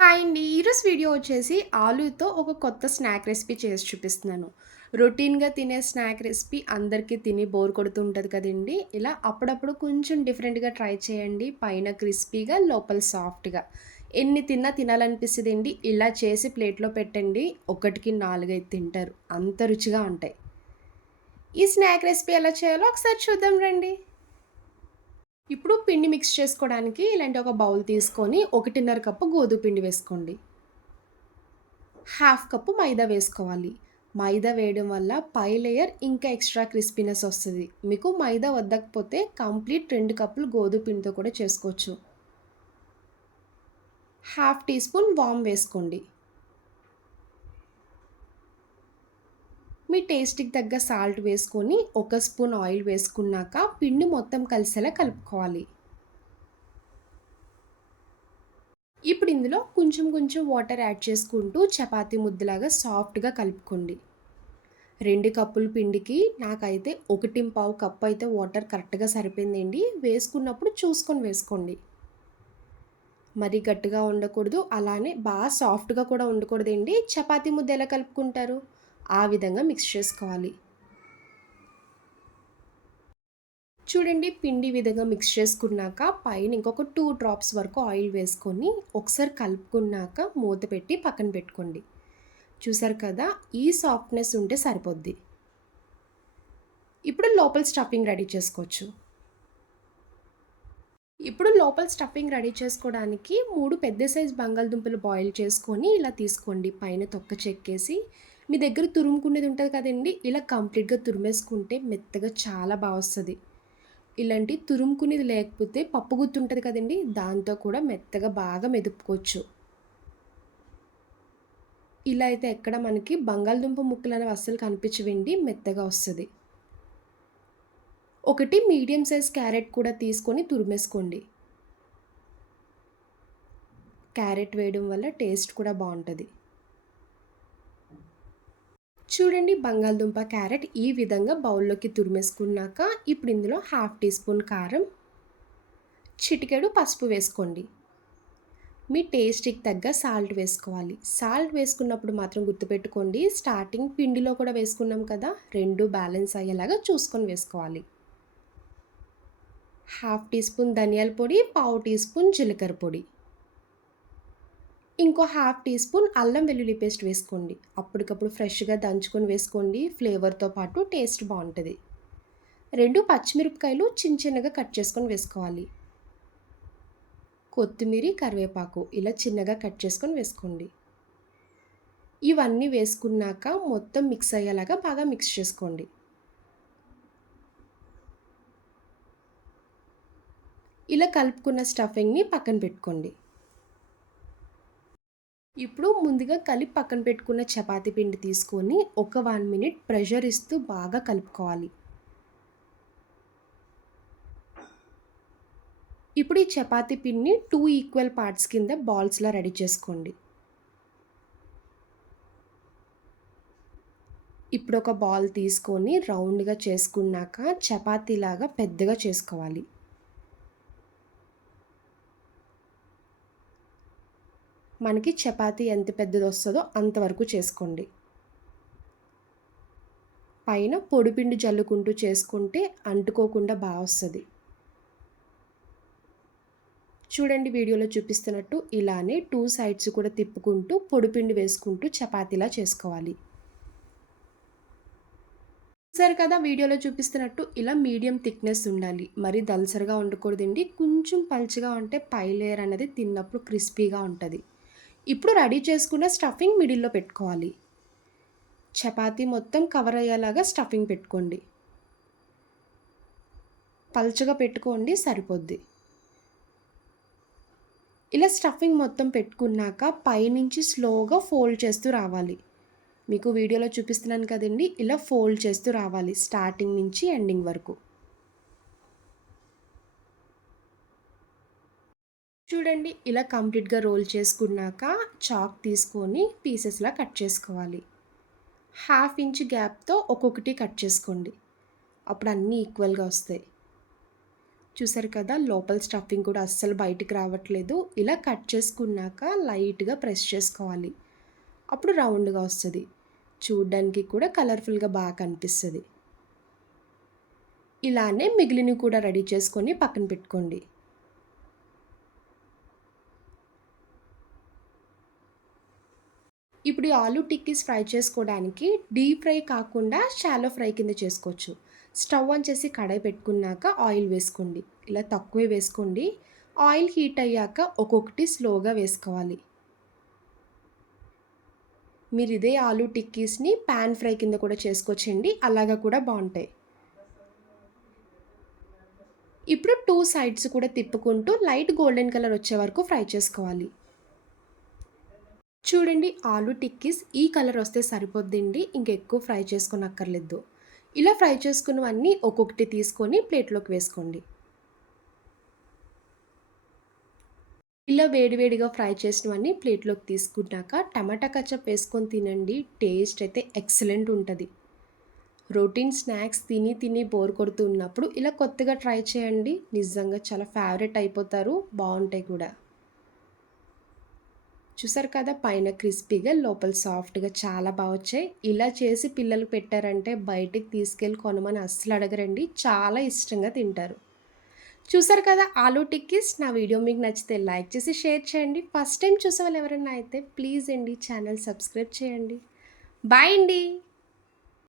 Hi అండి. ఈరోజు video వచ్చేసి ఆలూతో ఒక కొత్త స్నాక్ రెసిపీ చేసి చూపిస్తున్నాను. రొటీన్‌గా తినే స్నాక్ రెసిపీ అందరికీ తిని బోర్ కొడుతుంటది కదండీ! ఇలా అప్పుడప్పుడు కొంచెం డిఫరెంట్‌గా ట్రై చేయండి. పైన క్రిస్పీగా, లోపల సాఫ్ట్‌గా. ఎన్ని తిన్నా తినాలనిపిస్తదండి. ఇలా చేసి ప్లేట్‌లో పెట్టండి. ఒకటికి 4, 5 తింటారు. అంత రుచిగా ఉంటాయి. ఈ స్నాక్ రెసిపీ ఎలా చేయాలో ఒకసారి చూద్దాం రండి. ఇప్పుడు పిండి మిక్స్ చేసుకోవడానికి ఇలాంటి ఒక బౌల్ తీసుకొని 1:30 కప్పు గోధుమ పిండి వేసుకోండి. హాఫ్ కప్పు మైదా వేసుకోవాలి. మైదా వేయడం వల్ల పై లేయర్ ఇంకా ఎక్స్ట్రా క్రిస్పీనెస్ వస్తది. మీకు మైదా వద్దకపోతే కంప్లీట్ 2 కప్పులు గోధుమ పిండితో కూడా చేసుకోవచ్చు. హాఫ్ టీ స్పూన్ వామ్ వేసుకోండి. మీ టేస్ట్‌కి తగ్గ సాల్ట్ వేసుకొని, ఒక స్పూన్ ఆయిల్ వేసుకున్నాక పిండి మొత్తం కలిసేలా కలుపుకోవాలి. ఇప్పుడు ఇందులో కొంచెం కొంచెం వాటర్ యాడ్ చేసుకుంటూ చపాతీ ముద్దలాగా సాఫ్ట్‌గా కలుపుకోండి. 2 కప్పుల పిండికి నాకైతే 1:15 కప్పు అయితే వాటర్ కరెక్ట్‌గా సరిపోయిందండి. వేసుకున్నప్పుడు చూసుకొని వేసుకోండి. మరీ గట్టిగా ఉండకూడదు. అలానే సాఫ్ట్‌గా కూడా ఉండకూడదండి. చపాతీ ముద్ద ఎలా కలుపుకుంటారు? ఆ విధంగా మిక్స్ చేసుకోవాలి. చూడండి పిండి ఈ విధంగా మిక్స్ చేసుకున్నాక పైన ఇంకొక 2 డ్రాప్స్ వరకు ఆయిల్ వేసుకొని ఒకసారి కలుపుకున్నాక మూత పెట్టి పక్కన పెట్టుకోండి. చూసారు కదా! ఈ సాఫ్ట్‌నెస్ ఉంటే సరిపోద్ది. ఇప్పుడు లోపల స్టఫింగ్ రెడీ చేసుకోవచ్చు. ఇప్పుడు లోపల స్టఫింగ్ రెడీ చేసుకోవడానికి 3 పెద్ద సైజ్ బంగాళదుంపలు బాయిల్ చేసుకొని ఇలా తీసుకోండి. పైన తొక్క చెక్కేసి మీ దగ్గర తురుముకునేది ఉంటది కదండీ! ఇలా కంప్లీట్‌గా తురిమేసుకుంటే మెత్తగా చాలా వస్తది. ఇలాంటి తురుముకునేది లేకపోతే పప్పు గుత్తి ఉంటది కదండీ! దాంతో కూడా మెత్తగా బాగా మెదుపుకోవచ్చు. ఇలా అయితే ఎక్కడ మనకి బంగాళదుంప ముక్కలనేవి అస్సలు కనిపించవండి. మెత్తగా వస్తది. ఒకటి మీడియం సైజ్ క్యారెట్ కూడా తీసుకొని తురిమేసుకోండి. క్యారెట్ వేయడం వల్ల టేస్ట్ కూడా బావుంటది. చూడండి బంగాళదుంప, క్యారెట్ ఈ విధంగా బౌల్‌లోకి తురిమేసుకున్నాక ఇప్పుడు ఇందులో హాఫ్ టీ స్పూన్ కారం, చిటికెడు పసుపు వేసుకోండి. మీ టేస్ట్‌కి తగ్గ సాల్ట్ వేసుకోవాలి. సాల్ట్ వేసుకున్నప్పుడు మాత్రం గుర్తుపెట్టుకోండి స్టార్టింగ్ పిండిలో కూడా వేసుకున్నాం కదా! 2 బ్యాలెన్స్ అయ్యేలాగా చూసుకొని వేసుకోవాలి. హాఫ్ టీ స్పూన్ ధనియాల పొడి, పావు టీ స్పూన్ జీలకర్ర పొడి. ఇంకో హాఫ్ టీ స్పూన్ అల్లం వెల్లుల్లి పేస్ట్ వేసుకోండి. అప్పటికప్పుడు ఫ్రెష్‌గా దంచుకొని వేసుకోండి. ఫ్లేవర్‌తో పాటు టేస్ట్ బావుంటది. 2 పచ్చిమిరపకాయలు చిన్నగా కట్ చేసుకొని వేసుకోవాలి. కొత్తిమీరి, కరివేపాకు ఇలా చిన్నగా కట్ చేసుకొని వేసుకోండి. ఇవన్నీ వేసుకున్నాక మొత్తం మిక్స్ అయ్యేలాగా బాగా మిక్స్ చేసుకోండి. ఇలా కలుపుకున్న స్టఫింగ్‌ని పక్కన పెట్టుకోండి. ఇప్పుడు ముందుగా కలిపి పక్కన పెట్టుకున్న చపాతీ పిండి తీసుకొని ఒక 1 మినిట్ ప్రెషర్ ఇస్తూ బాగా కలుపుకోవాలి. ఇప్పుడు ఈ చపాతీ పిండిని 2 ఈక్వల్ పార్ట్స్ కింద బాల్స్‌లా రెడీ చేసుకోండి. ఇప్పుడు ఒక బాల్ తీసుకొని రౌండ్‌గా చేసుకున్నాక చపాతీలాగా పెద్దగా చేసుకోవాలి. మనకి చపాతీ ఎంత పెద్దదొస్తదో అంతవరకు చేసుకోండి. పైన పొడిపిండి జల్లుకుంటూ చేసుకుంటే అంటుకోకుండా వస్తది. చూడండి వీడియోలో చూపిస్తున్నట్టు ఇలానే 2 సైడ్స్ కూడా తిప్పుకుంటూ పొడిపిండి వేసుకుంటూ చపాతీలా చేసుకోవాలి. చూసారు కదా వీడియోలో చూపిస్తున్నట్టు ఇలా మీడియం థిక్‌నెస్ ఉండాలి. మరీ దళసరిగా ఉండకూడదండి. కొంచెం పల్చగా ఉంటే పై లేయర్ అనేది తిన్నప్పుడు క్రిస్పీగా ఉంటది. ఇప్పుడు రెడీ చేసుకున్న స్టఫింగ్ మిడిల్‌లో పెట్టుకోవాలి. చపాతీ మొత్తం కవర్ అయ్యేలాగా స్టఫింగ్ పెట్టుకోండి. పల్చగా పెట్టుకోండి సరిపోద్ది. ఇలా స్టఫింగ్ మొత్తం పెట్టుకున్నాక పైనుంచి స్లోగా ఫోల్డ్ చేస్తూ రావాలి. మీకు వీడియోలో చూపిస్తున్నాను కదండీ! ఇలా ఫోల్డ్ చేస్తూ రావాలి స్టార్టింగ్ నుంచి ఎండింగ్ వరకు. చూడండి ఇలా కంప్లీట్‌గా రోల్ చేసుకున్నాక చాక్ తీసుకొని పీసెస్‌లా కట్ చేసుకోవాలి. హాఫ్ ఇంచ్ గ్యాప్‌తో ఒక్కొక్కటి కట్ చేసుకోండి. అప్పుడు అన్నీ ఈక్వల్‌గా వస్తాయి. చూసారు కదా! లోపల స్టఫింగ్ కూడా అస్సలు బయటికి రావట్లేదు. ఇలా కట్ చేసుకున్నాక లైట్‌గా ప్రెస్ చేసుకోవాలి. అప్పుడు రౌండ్‌గా వస్తది. చూడ్డానికి కూడా కలర్‌ఫుల్‌గా కనిపిస్తది. ఇలానే మిగిలినవి కూడా రెడీ చేసుకొని పక్కన పెట్టుకోండి. ఇప్పుడు ఈ ఆలు టిక్కీస్ ఫ్రై చేసుకోవడానికి డీప్ ఫ్రై కాకుండా షాలో ఫ్రై కింద చేసుకోవచ్చు. స్టవ్ ఆన్ చేసి కడాయి పెట్టుకున్నాక ఆయిల్ వేసుకోండి. ఇలా తక్కువే వేసుకోండి. ఆయిల్ హీట్ అయ్యాక ఒక్కొక్కటి స్లోగా వేసుకోవాలి. మీరు ఇదే ఆలు టిక్కీస్‌ని పాన్ ఫ్రై కింద కూడా చేసుకోవచ్చండి. అలాగా కూడా బావుంటాయి. ఇప్పుడు 2 సైడ్స్ కూడా తిప్పుకుంటూ లైట్ గోల్డెన్ కలర్ వచ్చే వరకు ఫ్రై చేసుకోవాలి. చూడండి, ఆలు టిక్కీస్ ఈ కలర్ వస్తే సరిపోద్దండి. ఇంకెక్కువ ఫ్రై చేసుకోనక్కర్లేదు. ఇలా ఫ్రై చేసుకున్నవన్నీ ఒక్కొక్కటి తీసుకొని ప్లేట్‌లోకి వేసుకోండి. ఇలా వేడివేడిగా ఫ్రై చేసినవన్నీ ప్లేట్‌లోకి తీసుకున్నాక టమాటా కచప్ వేసుకొని తినండి. టేస్ట్ అయితే ఎక్సలెంట్ ఉంటది. రొటీన్ స్నాక్స్ తిని తిని బోర్ కొడుతున్నప్పుడు ఇలా కొత్తగా ట్రై చేయండి. నిజంగా చాలా ఫేవరెట్ అయిపోతారు. బావుంటాయి కూడా. చూసారు కదా! పైన క్రిస్పీగా, లోపల సాఫ్ట్‌గా చాలా వచ్చాయి. ఇలా చేసి పిల్లలకి పెట్టారంటే బయటికి తీసుకెళ్ళి కొనమని అస్సలు అడగరండి. చాలా ఇష్టంగా తింటారు. చూసారు కదా! ఆలు టిక్కీస్. నా వీడియో మీకు నచ్చితే లైక్ చేసి, షేర్ చేయండి. ఫస్ట్ టైమ్ చూసేవాళ్ళు ఎవరైనా అయితే ప్లీజ్ అండి ఛానల్ సబ్స్క్రైబ్ చేయండి. బాయ్ అండి.